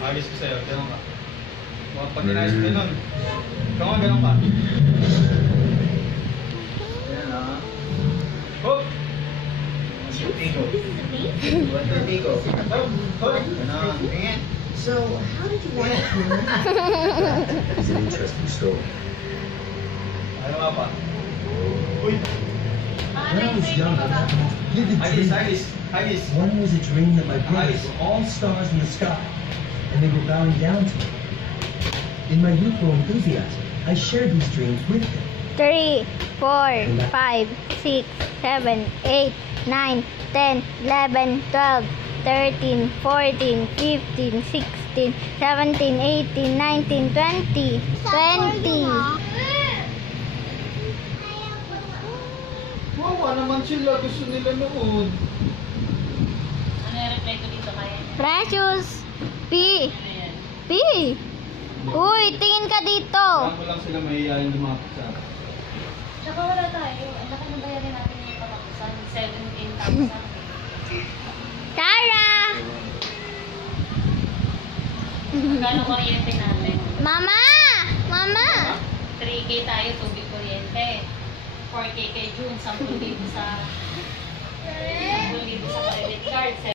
Agis ko sa'yo, ganun ka. Pag inayos ko ganun. Ganun ka. Yan ah. Hop! Tigo. Tigo. Hop! Ganun. Tingin. So, how did you like it? It's an interesting story. Ano nga pa? Uy! When I was younger, vivid dreams. One was a dream that my brothers were all stars in the sky, and they were bowing down to me. In my youthful enthusiasm, I shared these dreams with them. 3, 4, 5, 6, 7, 8, 9, 10, 11, 12, 13, 14, 15, 16, 17, 18, 19, 20. 20. Wawa naman sila. Gusto nila noon. Ano yung reply ko dito kaya? Precious. P. P. Uy, tingin ka dito. Saan mo lang sila mahihayin lumapit sa akin. Tsaka wala tayo. Ang laki ng bayarin natin yung pamakusan. 17,000. Tara. Magkano kuryente natin? Mama. Mama. 3K tayo, tubig kuryente. 4K kay June, 10,000 sa 10,000 sa credit card.